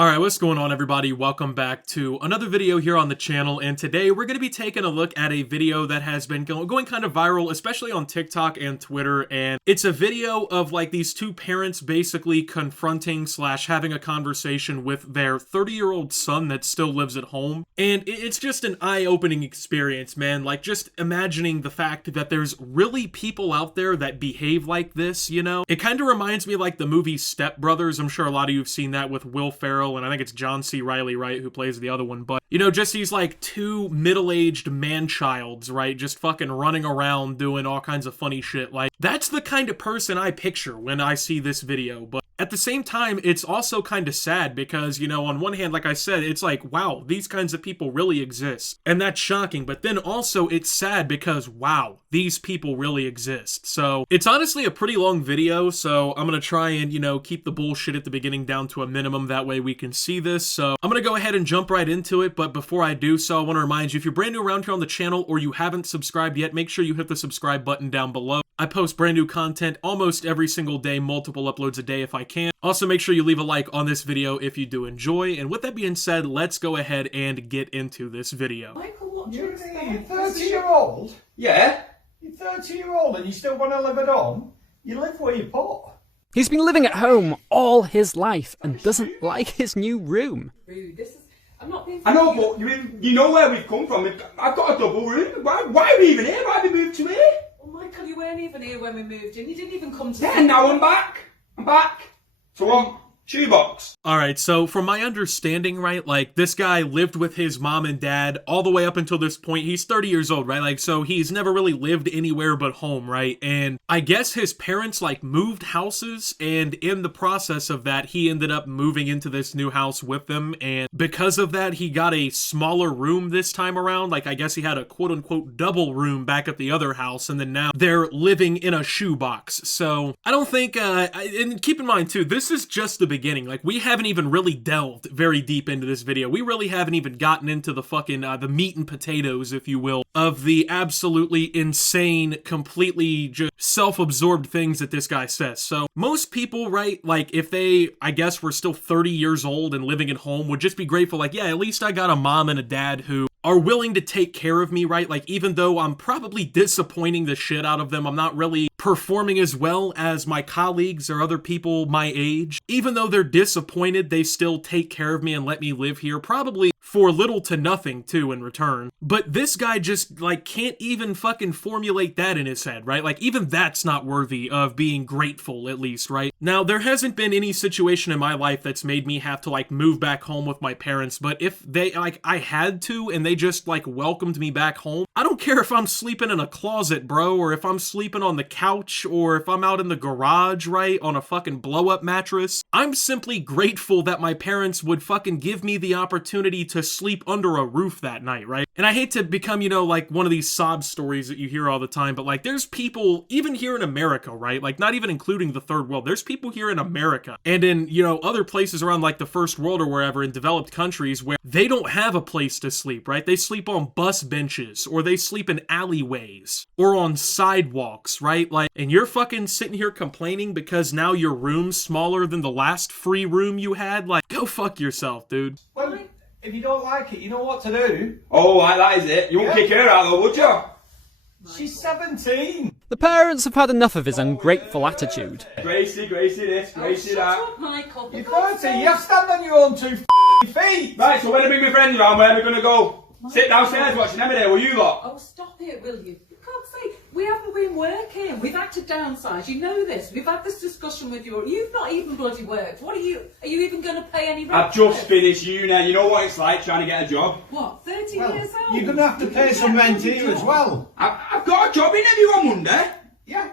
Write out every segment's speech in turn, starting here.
Alright, what's going on everybody? Welcome back to another video here on the channel, and today we're going to be taking a look at a video that has been going kind of viral, especially on TikTok and Twitter, and it's a video of like these two parents basically confronting / having a conversation with their 30-year-old son that still lives at home, and it's just an eye-opening experience, man. Like, just imagining the fact that there's really people out there that behave like this, you know? It kind of reminds me of like the movie Step Brothers. I'm sure a lot of you have seen that with Will Ferrell, and I think it's John C. Reilly, right, who plays the other one, but, you know, just these, like, two middle-aged man-childs, right, just fucking running around doing all kinds of funny shit. Like, that's the kind of person I picture when I see this video, but at the same time, it's also kind of sad because, you know, on one hand, like I said, it's like, wow, these kinds of people really exist, and that's shocking, but then also it's sad because, wow, these people really exist. So, it's honestly a pretty long video, so I'm gonna try and, you know, keep the bullshit at the beginning down to a minimum, that way we can see this. So, I'm gonna go ahead and jump right into it, but before I do so, I want to remind you, if you're brand new around here on the channel or you haven't subscribed yet, make sure you hit the subscribe button down below. I post brand new content almost every single day, multiple uploads a day if I can. Also, make sure you leave a like on this video if you do enjoy, and with that being said, let's go ahead and get into this video. Michael, what do you You're expect? 30-year-old? Yeah? You're 30-year-old and you still want to live at home? You live where you put. He's been living at home all his life and doesn't like his new room. Rude. This is. I'm not being. I know, but you know where we've come from. I've got a double room. Why are we even here? Why have we moved to here? Well, Michael, you weren't even here when we moved in. You didn't even come to. Yeah, now I'm back. I'm back. So what? Shoebox. Alright, so from my understanding, right, like, this guy lived with his mom and dad all the way up until this point. He's 30 years old, right? Like, so he's never really lived anywhere but home, right? And I guess his parents, like, moved houses, and in the process of that, he ended up moving into this new house with them, and because of that, he got a smaller room this time around. Like, I guess he had a quote-unquote double room back at the other house, and then now they're living in a shoebox. So, I don't think, and keep in mind, too, this is just the beginning. Like, we haven't even really delved very deep into this video. We really haven't even gotten into the fucking, the meat and potatoes, if you will, of the absolutely insane, completely just self-absorbed things that this guy says. So, most people, right, like, if they, I guess, were still 30 years old and living at home, would just be grateful, like, yeah, at least I got a mom and a dad who are willing to take care of me, right? Like, even though I'm probably disappointing the shit out of them, I'm not really performing as well as my colleagues or other people my age. Even though they're disappointed, they still take care of me and let me live here, probably for little to nothing, too, in return. But this guy just, like, can't even fucking formulate that in his head, right? Like, even that's not worthy of being grateful, at least, right? Now, there hasn't been any situation in my life that's made me have to, like, move back home with my parents, but if they, like, I had to, and they just, like, welcomed me back home, I don't care if I'm sleeping in a closet, bro, or if I'm sleeping on the couch, or if I'm out in the garage, right, on a fucking blow-up mattress. I'm simply grateful that my parents would fucking give me the opportunity to sleep under a roof that night, right? And I hate to become, you know, like one of these sob stories that you hear all the time, but like there's people, even here in America, right? Like not even including the third world, there's people here in America and in, you know, other places around like the first world or wherever in developed countries where they don't have a place to sleep, right? They sleep on bus benches or they sleep in alleyways or on sidewalks, right? Like, and you're fucking sitting here complaining because now your room's smaller than the last free room you had? Like, go fuck yourself, dude. Well, if you don't like it, you know what to do. Oh, right, that is it. You won't kick her out though, would you? She's 17. The parents have had enough of his ungrateful attitude. Gracie this, Gracie Shut that. up, Michael. You're 30. You have to stand on your own 2 feet. Right, so when I bring my friends around, where are we going to go? Sit downstairs watching them there, will you lot? Oh, stop it, will you? For God's sake, we haven't been working. We've had to downsize. You know this. We've had this discussion with you. You've not even bloody worked. What are you even going to pay any rent? I've just finished uni. You know what it's like trying to get a job. What, 30 Well, years old? you're going to have to pay some rent here as well. I've got a job interview on Monday. Yeah.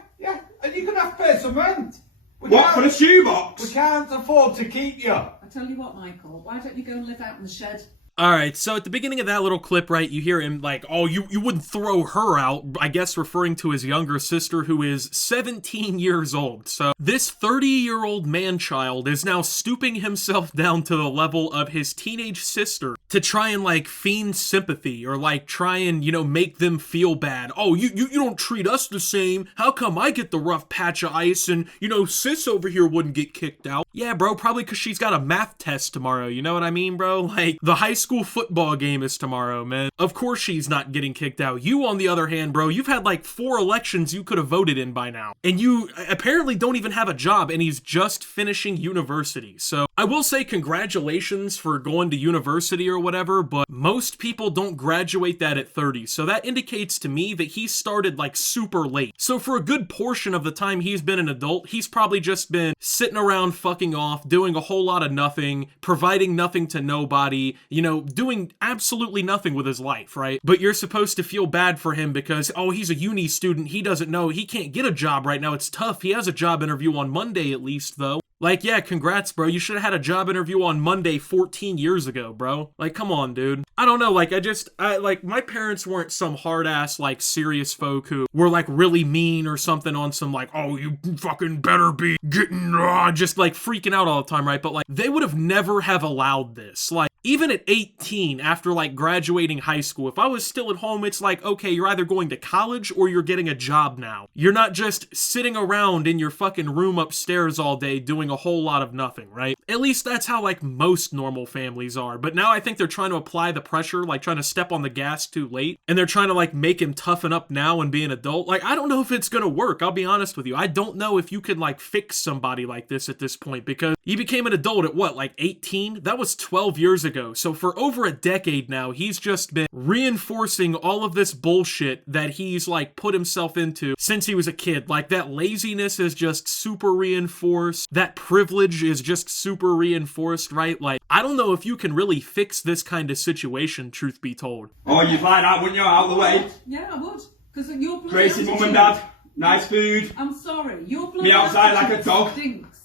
And you're going to have to pay some rent. What, for the shoebox? We can't afford to keep you. I tell you what, Michael, why don't you go and live out in the shed? Alright, so at the beginning of that little clip, right, you hear him like, oh, you wouldn't throw her out, I guess referring to his younger sister who is 17 years old. So this 30-year-old man-child is now stooping himself down to the level of his teenage sister, to try and like feign sympathy or like try and, you know, make them feel bad. Oh, you don't treat us the same. How come I get the rough patch of ice and, you know, sis over here wouldn't get kicked out? Yeah, bro, probably because she's got a math test tomorrow. You know what I mean, bro? Like, the high school football game is tomorrow, man. Of course she's not getting kicked out. You, on the other hand, bro, you've had like 4 elections you could have voted in by now. And you apparently don't even have a job, and he's just finishing university. So I will say congratulations for going to university or whatever, but most people don't graduate that at 30. So that indicates to me that he started like super late. So for a good portion of the time he's been an adult, he's probably just been sitting around fucking off, doing a whole lot of nothing, providing nothing to nobody, you know, doing absolutely nothing with his life, right? But you're supposed to feel bad for him because, oh, he's a uni student, he doesn't know, he can't get a job right now, it's tough. He has a job interview on Monday at least, though. Like, yeah, congrats, bro. You should have had a job interview on Monday 14 years ago, bro. Like, come on, dude. I don't know, like, like, my parents weren't some hard-ass, like, serious folk who were, like, really mean or something on some, like, oh, you fucking better be getting, just, like, freaking out all the time, right? But, like, they would have never have allowed this. Like, even at 18, after, like, graduating high school, if I was still at home, it's like, okay, you're either going to college or you're getting a job now. You're not just sitting around in your fucking room upstairs all day doing a whole lot of nothing, right? At least that's how, like, most normal families are. But now I think they're trying to apply the pressure, like, trying to step on the gas too late. And they're trying to, like, make him toughen up now and be an adult. Like, I don't know if it's gonna work, I'll be honest with you. I don't know if you could, like, fix somebody like this at this point, because he became an adult at what, like 18? That was 12 years ago. So for over a decade now, he's just been reinforcing all of this bullshit that he's, like, put himself into since he was a kid. Like, that laziness is just super reinforced. That privilege is just super reinforced, right? Like, I don't know if you can really fix this kind of situation, truth be told. Oh, you'd like that, wouldn't you? Out of the way. Yeah, I would. Because your bloody Gracie's mum attitude- and dad, nice food. I'm sorry, your bloody Me outside like a attitude dog. stinks.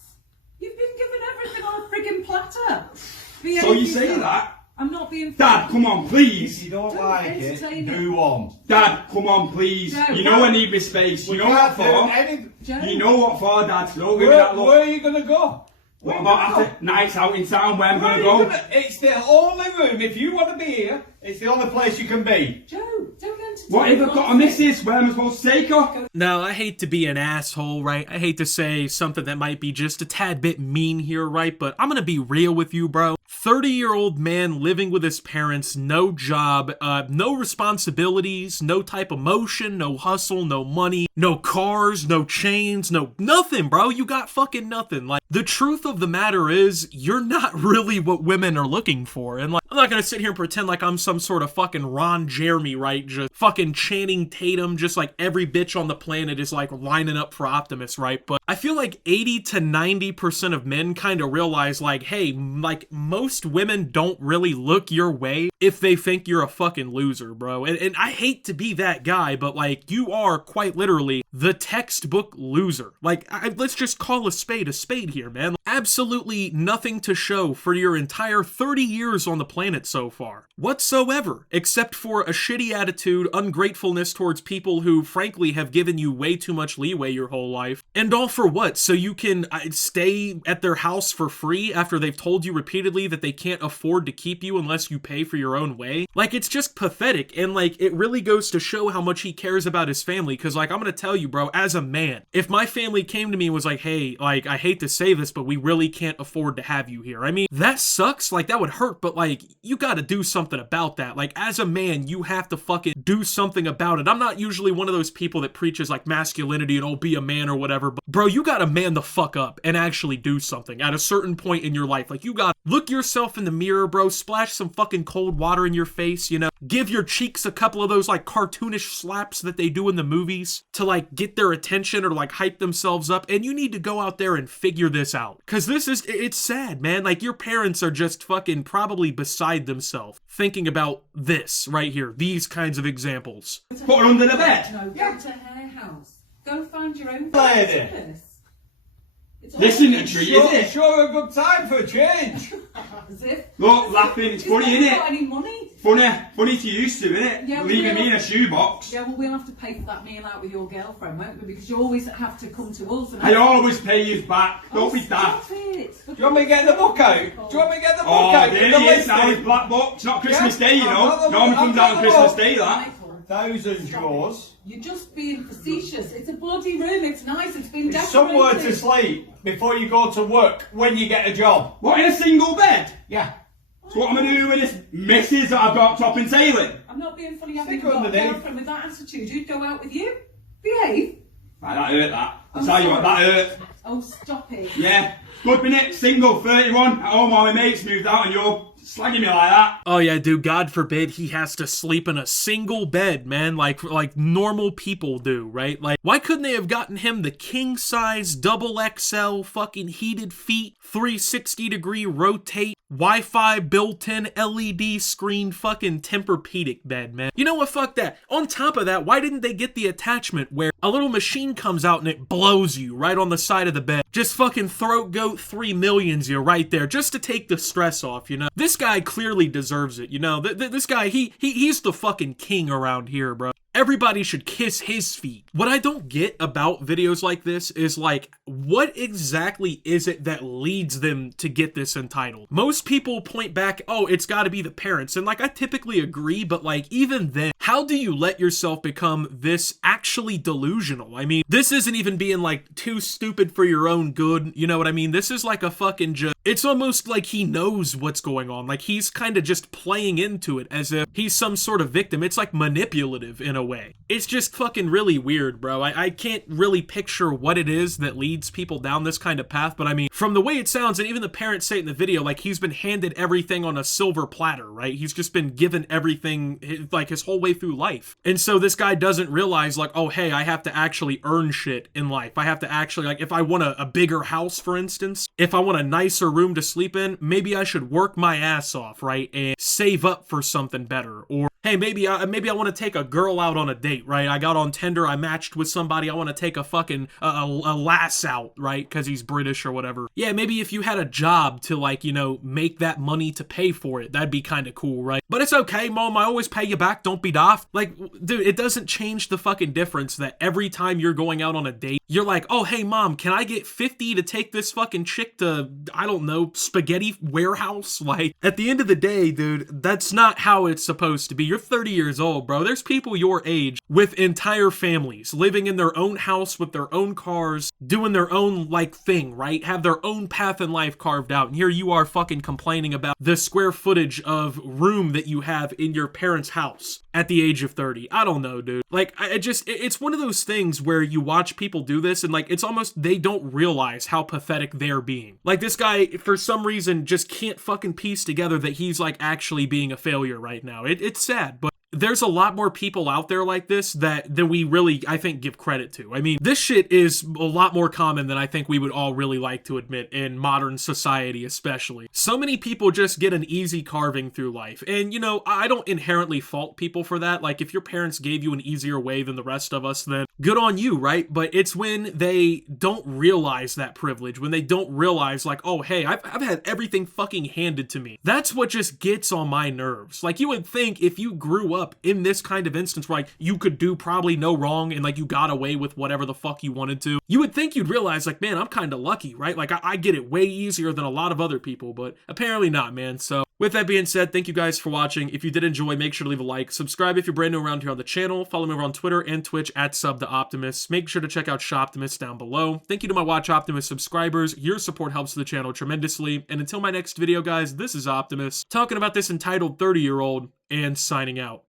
You've been given everything on a friggin' platter. So you say that? I'm not being Dad, come on, If please. you don't Don't like it, entertain it. do one. Dad, come on, please. Joe, You know I need my space. You know what for? Joe, You know what for, Dad. Don't give me that Where look. are you going to go? What about after nights out in town where I'm Where going are to you go? It's the only room, if you want to be here, it's the only place you can be. Joe, don't entertain What if I've got a missus? Where am I supposed to take her? Now, I hate to be an asshole, right? I hate to say something that might be just a tad bit mean here, right? But I'm gonna be real with you, bro. 30-year-old man living with his parents, no job, no responsibilities, no type of motion, no hustle, no money, no cars, no chains, no nothing, bro. You got fucking nothing. Like, the truth of the matter is, you're not really what women are looking for. And, like, I'm not gonna sit here and pretend like I'm some sort of fucking Ron Jeremy, right? Just fucking Channing Tatum, just like every bitch on the planet is, like, lining up for Optimus, right? But I feel like 80 to 90% of men kind of realize, like, hey, like, most women don't really look your way if they think you're a fucking loser, bro. And I hate to be that guy, but, like, you are quite literally the textbook loser. Like, let's just call a spade here, man. Absolutely nothing to show for your entire 30 years on the planet so far. Whatsoever. Except for a shitty attitude, ungratefulness towards people who, frankly, have given you way too much leeway your whole life. And all for what? So you can stay at their house for free after they've told you repeatedly that they can't afford to keep you unless you pay for your own way? Like, it's just pathetic, and, like, it really goes to show how much he cares about his family, because, like, I'm gonna tell you, bro, as a man, if my family came to me and was like, hey, like, I hate to say this, but we really can't afford to have you here. I mean, that sucks, like, that would hurt, but, like, you gotta do something about that. Like, as a man, you have to fucking do something about it. I'm not usually one of those people that preaches, like, masculinity and, oh, be a man or whatever, but, bro, you gotta man the fuck up and actually do something at a certain point in your life. Like, you gotta look yourself in the mirror, bro, splash some fucking cold water in your face, you know, give your cheeks a couple of those, like, cartoonish slaps that they do in the movies to, like, get their attention or, like, hype themselves up, and you need to go out there and figure this out. Because it's sad, man. Like, your parents are just fucking probably beside themselves thinking about this right here, these kinds of examples. Put her under the bed. No, go to her house. Go find your own Lady. place. It's all Listen to tree, is it? Sure a good time for a change. as if. Look, laughing, it's funny, He's innit? not got any money. Funny to used to, innit? Yeah, Leaving me in a shoebox. Yeah, well, we'll have to pay for that meal out with your girlfriend, won't we? Because you always have to come to us. And I always pay you back. Don't be stop daft. it. Do you want me to get the book out? Do you want me to get the book Oh, out? there with the he is now, listing? his black box. It's not Christmas Yeah, Day, you I've know. got the Normally book, comes I've out got on the Christmas book. Day, that. Michael, Thousand drawers. you're just being facetious. It's a bloody room. It's nice. It's been decorated. Somewhere to sleep before you go to work when you get a job. What, in a single bed? Yeah. So what am I doing with this missus that I've got topping sailing? I'm not being funny. Stick Having her got a underneath. girlfriend with that attitude, who'd go out with you? Behave. Right, that hurt, that. I'll I'm tell you what, that sorry. hurt. Oh, stop it. Yeah. Good minute, single, 31. At home while my mates moved out and you're slagging me like that. Oh yeah, dude, God forbid he has to sleep in a single bed, man, like normal people do, right? Like, why couldn't they have gotten him the king size, double XL, fucking heated feet, 360-degree rotate, Wi-Fi built-in LED screen fucking Tempur-Pedic bed, man. You know what, fuck that. On top of that, why didn't they get the attachment where a little machine comes out and it blows you right on the side of the bed? Just fucking throat goat 3 millions you right there, just to take the stress off, you know? This guy clearly deserves it, you know? This guy, he's the fucking king around here, bro. Everybody should kiss his feet. What I don't get about videos like this is like, what exactly is it that leads them to get this entitled? Most people point back, oh, it's gotta be the parents. And like, I typically agree, but like, even then, how do you let yourself become this actually delusional? I mean, this isn't even being like too stupid for your own good. You know what I mean? This is like a fucking just, it's almost like he knows what's going on. Like he's kind of just playing into it as if he's some sort of victim. It's like manipulative in a way. It's just fucking really weird, bro. I can't really picture what it is that leads people down this kind of path, but I mean, from the way it sounds, and even the parents say it in the video, like he's been handed everything on a silver platter, right? He's just been given everything like his whole way through life. And so this guy doesn't realize like, oh, hey, I have to actually earn shit in life. I have to actually, like, if I want a bigger house, for instance, if I want a nicer room to sleep in, maybe I should work my ass off, right? And save up for something better. Or hey, maybe I want to take a girl out on a date, right? I got on Tinder, I matched with somebody, I want to take a fucking a lass out, right? Because he's British or whatever. Yeah, maybe if you had a job to, like, you know, make that money to pay for it, that'd be kind of cool, right? But it's okay, Mom, I always pay you back, don't be daft. Like, dude, it doesn't change the fucking difference that every time you're going out on a date, you're like, oh, hey, Mom, can I get 50 to take this fucking chick to, I don't know, spaghetti warehouse? Like, at the end of the day, dude, that's not how it's supposed to be. You're 30 years old, bro. There's people your age with entire families living in their own house with their own cars, doing their own like thing, right? Have their own path in life carved out. And here you are fucking complaining about the square footage of room that you have in your parents' house at the age of 30. I don't know, dude. Like, it's one of those things where you watch people do this and like, it's almost, they don't realize how pathetic they're being. Like this guy, for some reason, just can't fucking piece together that he's like actually being a failure right now. It's sad, but there's a lot more people out there like this than we really, I think, give credit to. I mean, this shit is a lot more common than I think we would all really like to admit in modern society, especially. So many people just get an easy carving through life. And, you know, I don't inherently fault people for that. Like, if your parents gave you an easier way than the rest of us, then good on you, right? But it's when they don't realize that privilege, when they don't realize, like, oh, hey, I've had everything fucking handed to me. That's what just gets on my nerves. Like, you would think if you grew up in this kind of instance where like you could do probably no wrong and like you got away with whatever the fuck you wanted to, you would think you'd realize like, man, I'm kind of lucky, right? Like I get it way easier than a lot of other people, but apparently not, man. So with that being said, thank you guys for watching. If you did enjoy, make sure to leave a like, subscribe if you're brand new around here on the channel, follow me over on Twitter and Twitch at @SubToOptimus. Make sure to check out Shoptimus down below. Thank you to my Watch Optimus subscribers. Your support helps the channel tremendously. And until my next video, guys, this is Optimus talking about this entitled 30-year-old and signing out.